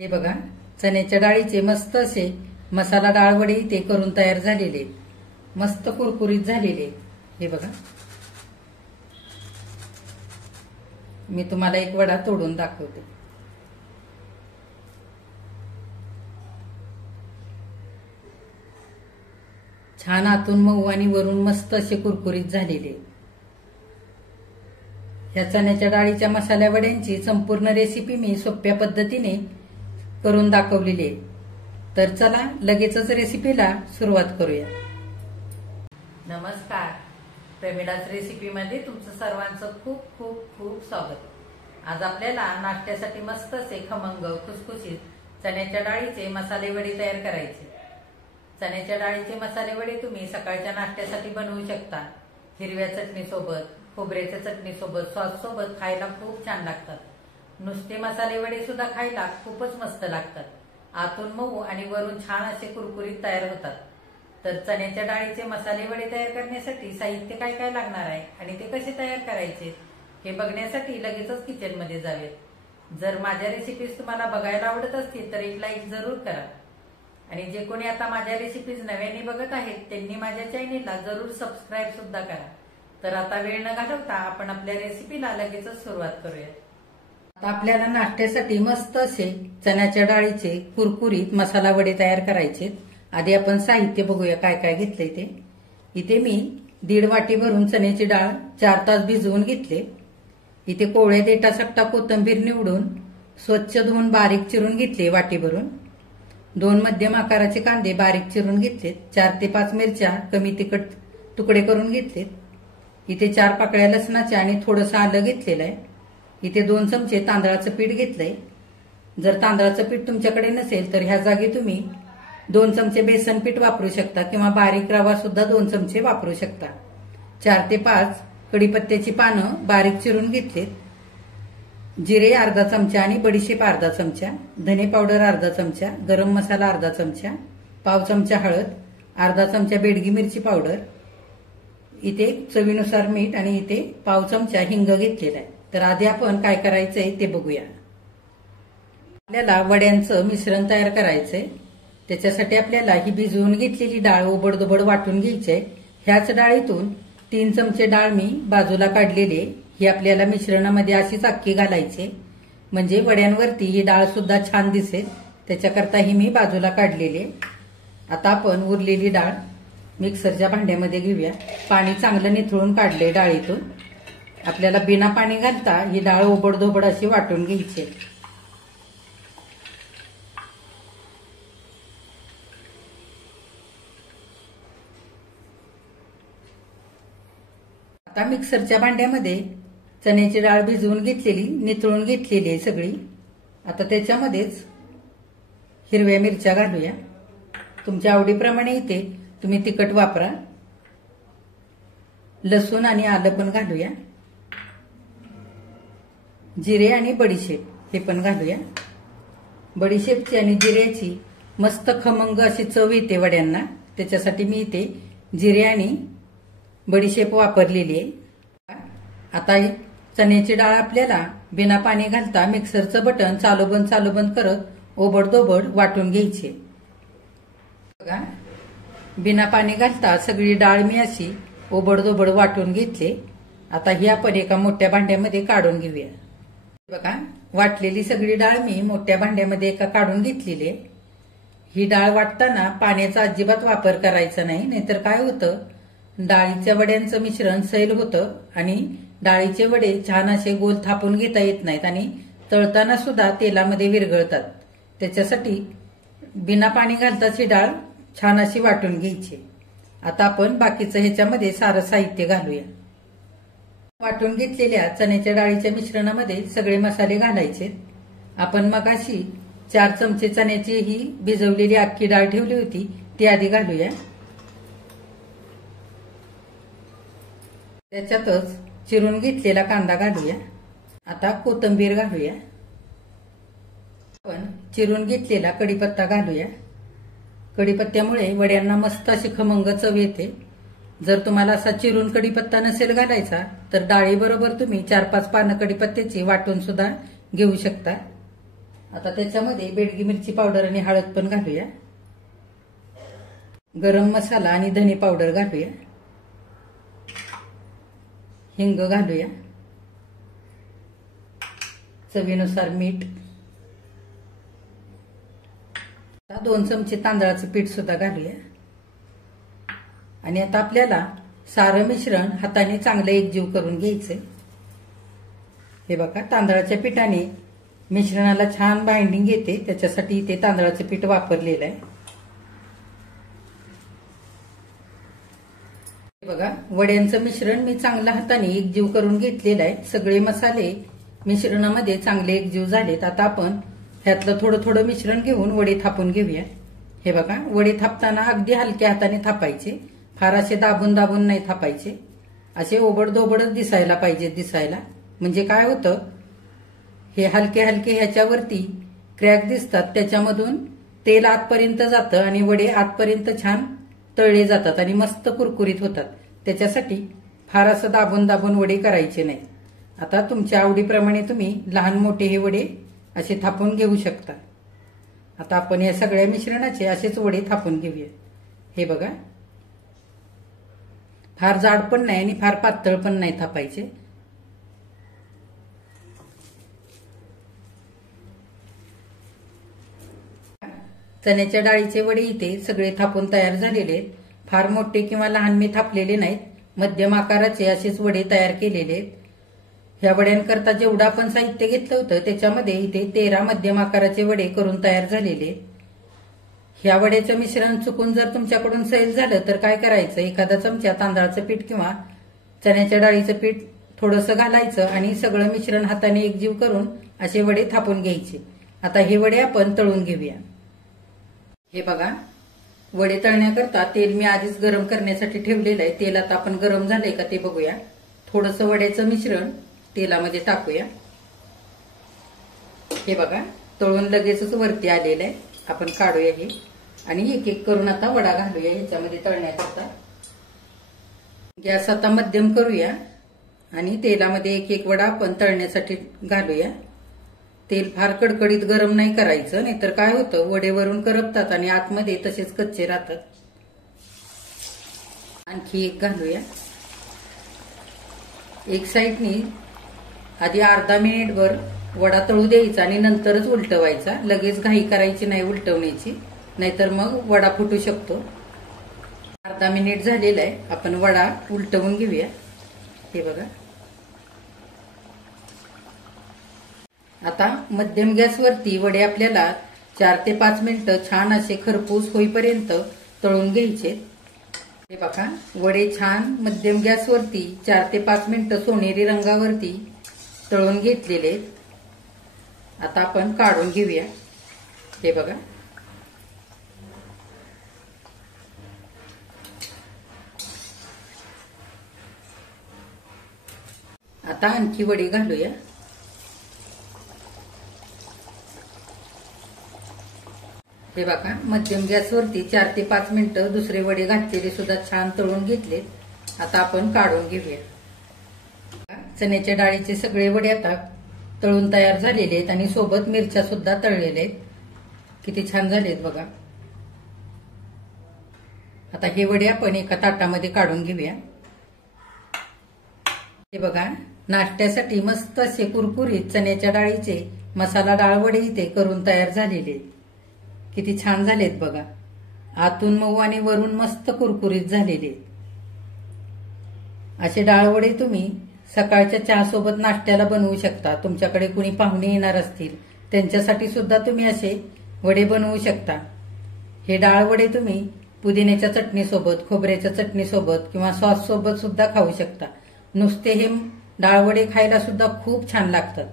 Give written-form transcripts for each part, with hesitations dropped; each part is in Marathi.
हे बघा, चण्याच्या डाळीचे मस्त असे मसाला डाळ वडे ते करून तयार झालेले, मस्त कुरकुरीत झालेले। हे बघा, मी तुम्हाला एक वडा तोडून दाखवते। छान आतून मऊ आणि वरून मस्त असे कुरकुरीत झालेले। या चण्याच्या डाळीच्या मसाला वड्यांची संपूर्ण रेसिपी मी सोप्या पद्धतीने करून दाखवलेली आहे। तर चला लगेचच रेसिपीला सुरुवात करूया। नमस्कार, प्रेमिलाच रेसिपीमध्ये तुमचं सर्वांचं खूप खूप खूप स्वागत। आज आपल्याला नाश्त्यासाठी मस्त असे खमंग खुसखुशीत चण्याच्या डाळीचे मसाले वडे तयार करायचे। चण्याच्या डाळीचे मसाले वडे तुम्ही सकाळच्या नाश्त्यासाठी बनवू शकता। हिरव्या चटणी सोबत, खोबऱ्याच्या चटणी सोबत, सॉस सोबत खायला खूप छान लागतात। नुसते मसाले वडे सुद्धा खायला खूपच मस्त लागतात। आतून मऊ आणि वरून छान असे कुरकुरीत तयार होतात। तर चण्याच्या डाळीचे मसाले वडे तयार करण्यासाठी साहित्य काय काय लागणार आहे आणि ते कसे तयार करायचे हे बघण्यासाठी लगेचच किचन मध्ये जाऊयात। जर माझ्या रेसिपीज तुम्हाला बघायला आवडत असतील तर एक लाईक जरूर करा आणि जे कोणी आता माझ्या रेसिपीज नव्याने बघत आहेत त्यांनी माझ्या चॅनेलला जरूर सबस्क्राईब सुद्धा करा। तर आता वेळ न घालवता आपण आपल्या रेसिपीला लगेचच सुरुवात करूया। आता आपल्याला नाश्त्यासाठी मस्त असे चण्याच्या डाळीचे कुरकुरीत मसाला वडे तयार करायचे। आधी आपण साहित्य बघूया काय काय घेतले ते। इथे मी 1.5 वाटी भरून चण्याची डाळ 4 तास भिजवून घेतले। इथे कोवळ्या देठासकटा कोथिंबीर निवडून स्वच्छ धुवून बारीक चिरून घेतले वाटी भरून। 2 मध्यम आकाराचे कांदे बारीक चिरून घेतलेत। 4 ते 5 मिरच्या कमी तिखट तुकडे करून घेतलेत। इथे 4 पाकळ्या लसणाच्या आणि थोडंसं आलं घेतलेलं आहे। इथे 2 चमचे तांदळाचं पीठ घेतलंय। जर तांदळाचं पीठ तुमच्याकडे नसेल तर ह्या जागी तुम्ही 2 चमचे बेसन पीठ वापरू शकता किंवा बारीक रवा सुद्धा 2 चमचे वापरू शकता। 4 ते 5 कढीपत्त्याची पानं बारीक चिरून घेतलेत। जिरे अर्धा चमचा आणि बडीशेप अर्धा चमचा, धने पावडर अर्धा चमचा, गरम मसाला अर्धा चमचा, पाव चमचा हळद, अर्धा चमचा बेडगी मिरची पावडर, इथे चवीनुसार मीठ आणि इथे पाव चमचा हिंग घेतलेला आहे। तर आधी आपण काय करायचंय ते बघूया। आपल्याला वड्यांचं मिश्रण तयार करायचंय। त्याच्यासाठी आपल्याला ही भिजवून घेतलेली डाळ ओबडधोबड वाटून घ्यायची आहे। ह्याच डाळीतून 3 चमचे डाळ मी बाजूला काढलेली, ही आपल्याला मिश्रणामध्ये अशीच अख्खी घालायची म्हणजे वड्यांवरती ही डाळ सुद्धा छान दिसेल, त्याच्याकरता ही मी बाजूला काढलेली। आता आपण उरलेली डाळ मिक्सरच्या भांड्यामध्ये घेऊया। पाणी चांगलं निथळून काढले डाळीतून। आपल्याला बिना पाणी घालता ही डाळ ओबडधोबड अशी वाटून घ्यायची। आता मिक्सरच्या भांड्यामध्ये चण्याची डाळ भिजवून घेतलेली निथळून घेतलेली आहे सगळी। आता त्याच्यामध्येच हिरव्या मिरच्या घालूया। तुमच्या आवडीप्रमाणे इथे तुम्ही तिखट वापरा। लसूण आणि आलं पण घालूया। जिरे आणि बडीशेप हे पण घालूया। बडीशेपची आणि जिऱ्याची मस्त खमंग अशी चव येते वड्यांना, त्याच्यासाठी मी इथे जिरे आणि बडीशेप वापरलेली आहे। आता चण्याची डाळ आपल्याला बिना पाणी घालता मिक्सरचं बटन चालू बंद करत ओबडधोबड वाटून घ्यायची। बघा, बिना पाणी घालता सगळी डाळ मी अशी ओबडधोबड वाटून घेतली। आता ही आपण एका मोठ्या भांड्यामध्ये काढून घेऊया। बघा, वाटलेली सगळी डाळ मी मोठ्या भांड्यामध्ये एका काढून घेतलेली आहे। ही डाळ वाटताना पाण्याचा अजिबात वापर करायचा नाही, नाहीतर काय होतं, डाळीच्या वड्यांचं मिश्रण सैल होतं आणि डाळीचे वडे छान असे गोल थापून घेता येत नाहीत आणि तळताना सुद्धा तेलामध्ये विरघळतात। त्याच्यासाठी बिना पाणी घालताच ही डाळ छान अशी वाटून घ्यायची। आता आपण बाकीचं ह्याच्यामध्ये सारं साहित्य घालूया। वाटून घेतलेल्या चण्याच्या डाळीच्या मिश्रणामध्ये सगळे मसाले घालायचे। आपण मगाशी 4 चमचे चण्याची ही भिजवलेली अख्खी डाळ ठेवली होती ती आधी घालूया। त्याच्यातच चिरून घेतलेला कांदा घालूया। आता कोथिंबीर घालूया। आपण चिरून घेतलेला कढीपत्ता घालूया। कढीपत्त्यामुळे वड्यांना मस्त अशी खमंग चव येते। जर तुम्हाला असा चिरून कढीपत्ता नसेल घालायचा तर डाळीबरोबर तुम्ही 4-5 पानं कढीपत्त्याची वाटून सुद्धा घेऊ शकता। आता त्याच्यामध्ये बेडगी मिरची पावडर आणि हळद पण घालूया. गरम मसाला आणि धने पावडर घालूया. हिंग घालूया. चवीनुसार मीठ. 2 चमचे तांदळाचं पीठ सुद्धा घालूया. आणि आता आपल्याला सारं मिश्रण हाताने चांगलं एकजीव करून घ्यायचंय. हे बघा, तांदळाच्या पिठाने मिश्रणाला छान बाइंडिंग येते, त्याच्यासाठी इथे तांदळाचं पीठ वापरलेलं आहे. हे बघा, वड्यांचं मिश्रण मी चांगलं हाताने एकजीव करून घेतलेलं आहे. सगळे मसाले मिश्रणामध्ये चांगले एकजीव झालेत. आता आपण ह्यातलं थोडं थोडं मिश्रण घेऊन वडे थापून घेऊया. हे बघा, वडे थापताना अगदी हलक्या हाताने थापायचे, फार असे दाबून दाबून नाही थापायचे. असे ओबडधोबडच दिसायला पाहिजे. दिसायला म्हणजे काय होतं, हे हलके हलके ह्याच्यावरती क्रॅक दिसतात, त्याच्यामधून तेल आतपर्यंत जातं आणि वडे आतपर्यंत छान तळले जातात आणि मस्त कुरकुरीत होतात. त्याच्यासाठी फार असं दाबून दाबून वडे करायचे नाही. आता तुमच्या आवडीप्रमाणे तुम्ही लहान मोठे हे वडे असे थापून घेऊ शकता. आता आपण या सगळ्या मिश्रणाचे असेच वडे थापून घेऊया. हे बघा, फार जाड पण नाही आणि फार पातळ पण नाही थापायचे. चण्याच्या डाळीचे वडे इथे सगळे थापून तयार झालेले आहेत. फार मोठे किंवा लहान मी थापलेले नाहीत, मध्यम आकाराचे असेच वडे तयार केलेले आहेत. ह्या वड्यांकरता जेवढं आपण साहित्य घेतलं होतं त्याच्यामध्ये इथे 13 मध्यम आकाराचे वडे करून तयार झालेले. ह्या वड्याचं मिश्रण चुकून जर तुमच्याकडून सैल झालं तर काय करायचं, एखादा चमचा तांदळाचं पीठ किंवा चण्याच्या डाळीचं पीठ थोडंसं घालायचं आणि सगळं मिश्रण हाताने एकजीव करून असे वडे थापून घ्यायचे. आता हे वडे आपण तळून घेऊया. हे बघा, वडे तळण्याकरता तेल मी आधीच गरम करण्यासाठी ठेवलेलं आहे. तेल आता आपण गरम झालंय का ते बघूया. थोडंसं वड्याचं मिश्रण तेलामध्ये टाकूया. हे बघा, तळून लगेचच वरती आलेलं आहे. आपण काढूया हे आणि एक एक करून आता वडा घालूया ह्याच्यामध्ये तळण्याकरता. गॅस आता मध्यम करूया आणि तेलामध्ये एक एक वडा आपण तळण्यासाठी घालूया. तेल फार कडकडीत गरम नाही करायचं, नाहीतर काय होतं, वडे वरून करपतात आणि आतमध्ये तसेच कच्चे राहतात. आणखी एक घालूया. एक साईडनी आधी अर्धा मिनिटभर वडा तळू द्यायचा आणि नंतरच उलटवायचा. लगेच घाई करायची नाही उलटवण्याची, नाहीतर मग वडा फुटू शकतो. अर्धा मिनिट झालेला आहे. आपण वडा उलटवून घेऊया. हे बघा, आता मध्यम गॅसवरती वडे आपल्याला 4 ते 5 मिनिटं छान असे खरपूस होईपर्यंत तळून घ्यायचे. हे बघा, वडे छान मध्यम गॅसवरती 4 ते 5 मिनिटं सोनेरी रंगावरती तळून घेतलेले. आता आपण काढून घेऊया. हे बघा, आता आणखी वडे घालूया. हे बघा, मध्यम गॅसवरती 4 ते 5 मिनिटं दुसरे वडे घातलेले सुद्धा छान तळून घेतले. आता आपण काढून घेऊया. चण्याच्या डाळीचे सगळे वडे आता तळून तयार झालेले आहेत आणि सोबत मिरच्या सुद्धा तळलेल्या आहेत. किती छान झालेत बघा. आता हे वडे आपण एका ताटामध्ये काढून घेऊया. हे बघा, नाश्त्यासाठी मस्त असे कुरकुरीत चण्याच्या डाळीचे मसाला डाळ वडे इथे करून तयार झालेले. किती छान झालेत बघा. आतून मऊ आणि वरून मस्त कुरकुरीत झालेले. असे डाळ वडे तुम्ही सकाळच्या चहासोबत नाश्त्याला बनवू शकता. तुमच्याकडे कुणी पाहुणे येणार असतील त्यांच्यासाठी सुद्धा तुम्ही असे वडे बनवू शकता. हे डाळ वडे तुम्ही पुदिन्याच्या चटणीसोबत, खोबऱ्याच्या चटणीसोबत किंवा सॉस सोबत सुद्धा खाऊ शकता. नुसते हे डाळ वडे खायला सुद्धा खूप छान लागतात.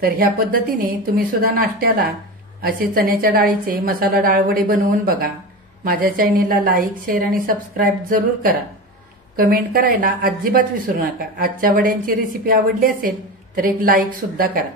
तर ह्या पद्धतीने तुम्ही सुद्धा नाश्त्याला असे चण्याच्या डाळीचे मसाला डाळ वडे बनवून बघा. माझ्या चॅनेलला लाईक, शेअर आणि सबस्क्राईब जरूर करा. कमेंट करायला अजिबात विसरू नका. आजच्या वड्यांची रेसिपी आवडली असेल तर एक लाईक सुद्धा करा.